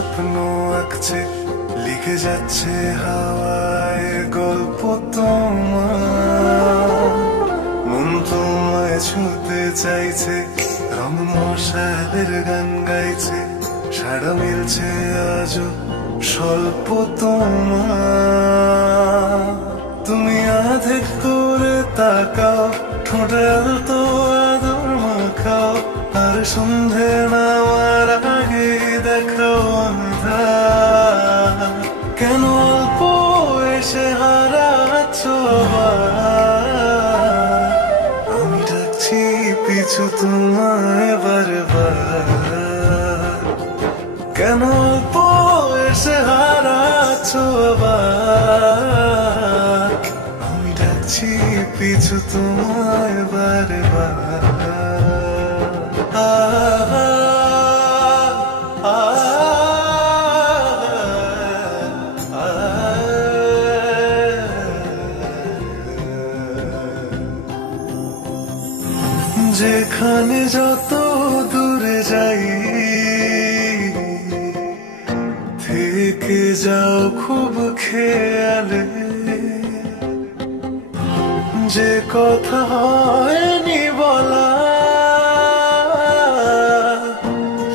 স্বপ্ন আঁকছে, লিখে যাচ্ছে হাওয়ায় গল্প তোমার। মন তোমায় ছুঁতে চাইছে, রং মশালের গান গাইছে, সাড়া মিলছে আজও স্বল্প তোমার। তুমি আধেক করে তাকাও, ঠোঁটে আলতো আদর মাখাও, আর সন্ধে নামার আগে দেখাও আন্ধার। কেন অল্প এসে হারাচ্ছ আবার? আমি ডাকছি পিছু তোমায় বারবার। কেন অল্প এসে হারাচ্ছ আবার? আমি ডাকছি পিছু তোমায় বারবার। যেখানে যত দূরে যাই, থেকে যাও খুব খেয়ালে। যে কথা হয়নি বলা,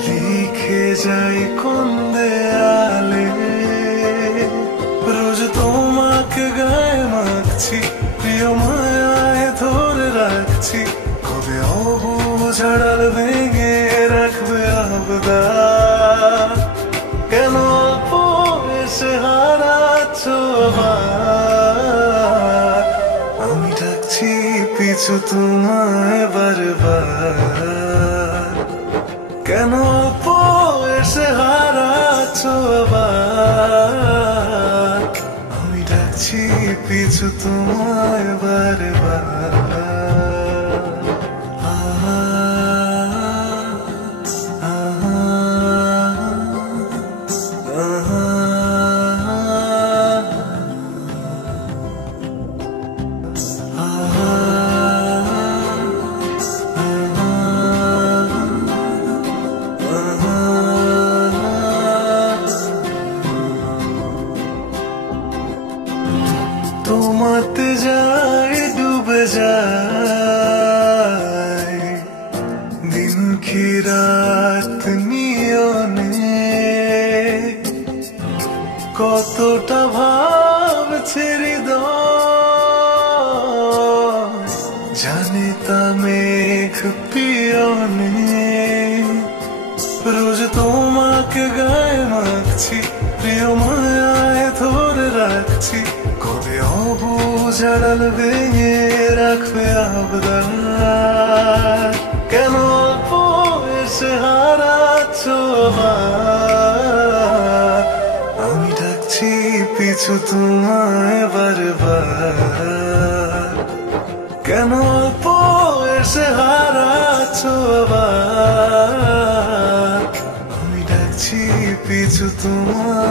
লিখে যাই কোন দেয়ালে। রোজ তোমাকে গায়ে মাখছি, প্রিয় মায়ায় ধরে রাখছি, কবে অবুঝ আড়াল ভেঙে রাখবে আবদার। কেন অল্প এসে হারাচ্ছ আবার? আমি ডাকছি পিছু তোমায় বারবার। কেন অল্প এসে হারাচ্ছ আবার? আমি ডাকছি পিছু তোমায় বারবার। তোমাতে যাই ডুবে যায় দিন কি রাত নিয়নে। কতটা ভাবছে হৃদয়, জানে তা মেঘ পিয়নে। রোজ তোমাকে গায়ে মাখছি, প্রিয় মায়ায় ধরে রাখছি, কবে অবুঝ আড়াল ভেঙে রাখবে আবদার। কেন অল্প এসে হারাচ্ছ আবার? আমি ডাকছি পিছু তোমায় বারবার। কেন অল্প এসে হারাচ্ছ আবার? আমি ডাকছি পিছু তোমায়